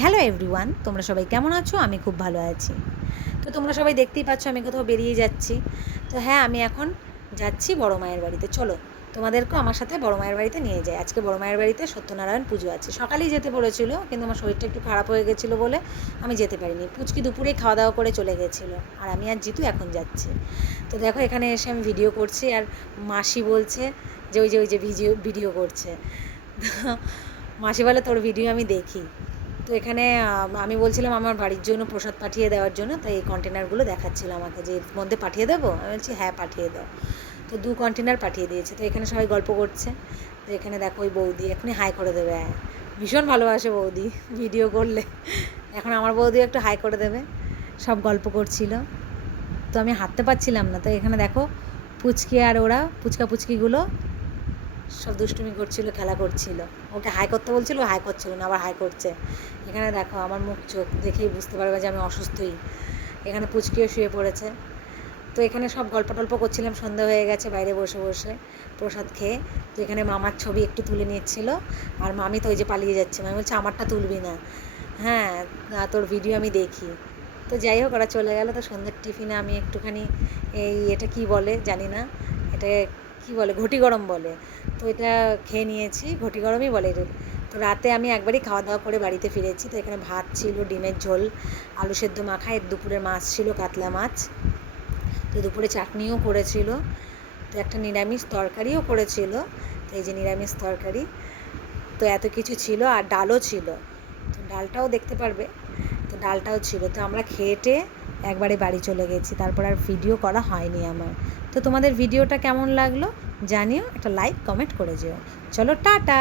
Hello everyone, তোমরা সবাই কেমন আছো? আমি খুব ভালো আছি। তো তোমরা সবাই দেখতেই পাচ্ছ আমি কোথাও বেরিয়ে যাচ্ছি। তো হ্যাঁ, আমি এখন যাচ্ছি বড় মায়ের বাড়িতে। চলো তোমাদেরকেও আমার সাথে বড় মায়ের বাড়িতে নিয়ে যাই। আজকে বড় মায়ের বাড়িতে সত্যনারায়ণ পুজো আছে। সকালেই যেতে বলেছিল, কিন্তু আমার শরীরটা একটু খারাপ হয়ে গেছিলো বলে আমি যেতে পারিনি। পুচকি দুপুরেই খাওয়া দাওয়া করে চলে গেছিলো, আর আমি আর জিতু এখন যাচ্ছি। তো দেখো, এখানে এসে আমি ভিডিও করছি, আর মাসি বলছে যে ওই যে ভিডিও করছে। মাসি বলে তোর ভিডিও আমি দেখি। তো এখানে আমি বলছিলাম আমার বাড়ির জন্য প্রসাদ পাঠিয়ে দেওয়ার জন্য, তাই এই কন্টেনারগুলো দেখাচ্ছিল আমাকে যে এর মধ্যে পাঠিয়ে দেবো। আমি বলছি হ্যাঁ, পাঠিয়ে দাও। তো 2 কন্টেনার পাঠিয়ে দিয়েছে। তো এখানে সবাই গল্প করছে। তো এখানে দেখো ওই বৌদি এখনই হাই করে দেবে। ভীষণ ভালোবাসে বৌদি ভিডিও করলে। এখন আমার বৌদিও একটু হাই করে দেবে। সব গল্প করছিল। তো আমি হাঁটতে পারছিলাম না। তো এখানে দেখো পুচকি আর ওরা পুচকিগুলো সব দুষ্টুমি করছিল, খেলা করছিল। ওকে হাই করতে বলছিল, হাই করছিল না, আবার হাই করছে। এখানে দেখো আমার মুখ চোখ দেখেই বুঝতে পারবে যে আমি অসুস্থই। এখানে পুচকিও শুয়ে পড়েছে। তো এখানে সব গল্প টল্প করছিলাম, সন্ধ্যা হয়ে গেছে বাইরে বসে বসে প্রসাদ খেয়ে। তো এখানে মামার ছবি একটু তুলে নিচ্ছিল, আর মামি তো ওই যে পালিয়ে যাচ্ছে। মামি বলছে আমারটা তুলবি না, হ্যাঁ তোর ভিডিও আমি দেখি। তো যাই হোক, ওরা চলে গেল। তো সন্ধ্যের টিফিনে আমি একটুখানি এটা কি বলে জানি না, এটা কি বলে, ঘটি গরম বলে। তো এটা খেয়ে নিয়েছি, ঘটি গরমই বলে এটা। তো রাতে আমি একবারই খাওয়া দাওয়া করে বাড়িতে ফিরেছি। তো এখানে ভাত ছিল, ডিমের ঝোল, আলু সেদ্ধ মাখা, এর দুপুরের মাছ ছিল কাতলা মাছ। তো দুপুরে চাটনিও করেছিল। তো একটা নিরামিষ তরকারিও করেছিল। তো এই যে নিরামিষ তরকারি। তো এত কিছু ছিল, আর ডালও ছিল। তো ডালটাও দেখতে পারবে। তো ডালটাও ছিল। তো আমরা খেয়ে একবারে বাড়ি চলে গেছি। তারপর আর ভিডিও করা হয়নি আমার। তো তোমাদের ভিডিওটা কেমন লাগলো জানিও, একটা লাইক কমেন্ট করে যেও। চলো টাটা।